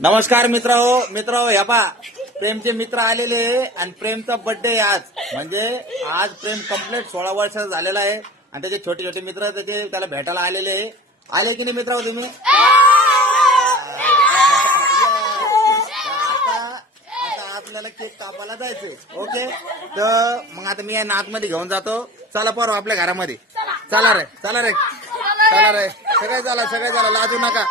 नमस्कार मित्र हो मित्र हो ह्या पा प्रेमचे मित्र आलेले आहे आणि प्रेमचा बर्थडे आज. म्हणजे आज प्रेम कंप्लीट सोळा वर्षाचा झालेला आहे आणि त्याचे छोटे छोटे मित्र त्याचे त्याला भेटायला आलेले आले की नाही मित्र हो तुम्ही? आता आता आपल्याला केक कापायला जायचंय. ओके तर मग आता मी या आतमध्ये घेऊन जातो. चला परवा आपल्या घरामध्ये. चला रे चला रे. चला रे. सगळे चला सगळे चला. लाजू नका.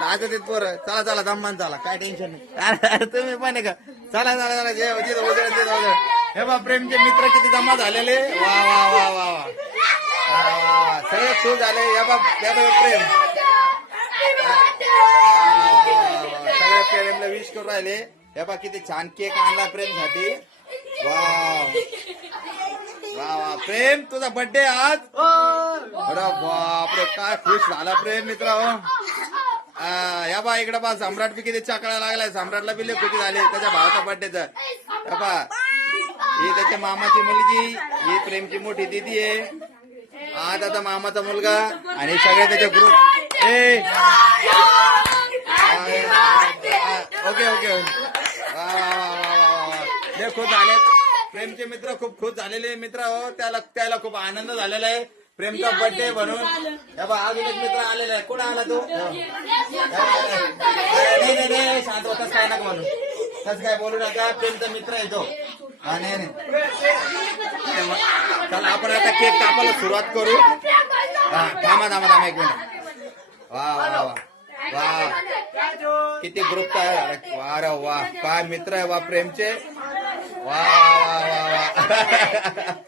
लाजत येत पोरं चला चला दम्मान चला काय टेन्शन नाही. तुम्ही पण आहे का चला चला चला जे तिथं उजळेल. हे बा प्रेमचे मित्र किती जमा झालेले? वा वा वा वा वा. सगळे खुश झाले. या बा या बा प्रेम. सगळ्या प्रेमला विश करून राहिले. हे बा किती छान केक आणला प्रेमसाठी. वा वा वा. प्रेम तुझा बर्थडे आज? अरे बापरे काय खुश झाला प्रेम मित्र हो. या बा इकडे बा सम्राट बी किती चाकळा लागलाय. सम्राटला बी खुशी झाली. त्याच्या भावाचा बर्थडेचा या बा ही त्याच्या मामाची मुलगी ही प्रेमची मोठी दिदी आहे. हा त्याचा मामाचा मुलगा आणि सगळे त्याचे ग्रुप ए! Okay okay. हे खूप खुश झाले प्रेमचे मित्र खूप खुश झालेले मित्र हो. त्याला त्याला खूप आनंद झालेला आहे. प्रेमचा बर्थडे म्हणून. हे बा अजून एक मित्र आलेला आहे. कुठं आला तो? नाही नाही नाही शांत होताच काय नका म्हणून. तसं काय बोलू नका प्रेमचा मित्र आहे तो. हा, नाही चला आपण आता केक कापायला सुरुवात करू. हा थांबा थांबा थांबा एक मिनिट. वा वा वा वा. किती ग्रुप तयार वा रे वा. काय मित्र आहे वा प्रेमचे. वा वा वा वा.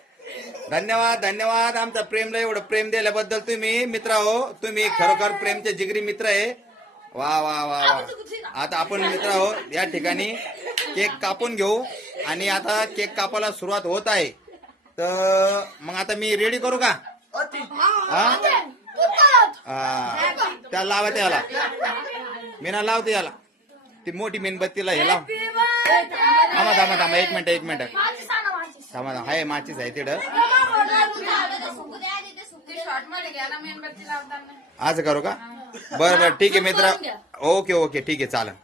धन्यवाद धन्यवाद. आमचं प्रेमला एवढं प्रेम दिल्याबद्दल तुम्ही मित्र हो तुम्ही खरोखर प्रेमचे जिगरी मित्र आहे. वा वा वा वा. आता आपण मित्र हो या ठिकाणी केक कापून घेऊ. आणि आता केक कापायला सुरुवात होत आहे. तर मग आता मी रेडी करू का? हा? हा. त्याला लावा त्याला. मी ना लावते याला. ती मोठी मेणबत्तीला हे लाव. थांबा थांबा थांबा. एक मिनिट एक मिनिट. थांबा थांबा. हाय माचीच आहे तिथं. असं करू का? बरं बरं ठीक आहे मित्र. ओके ओके ठीक आहे चालेल.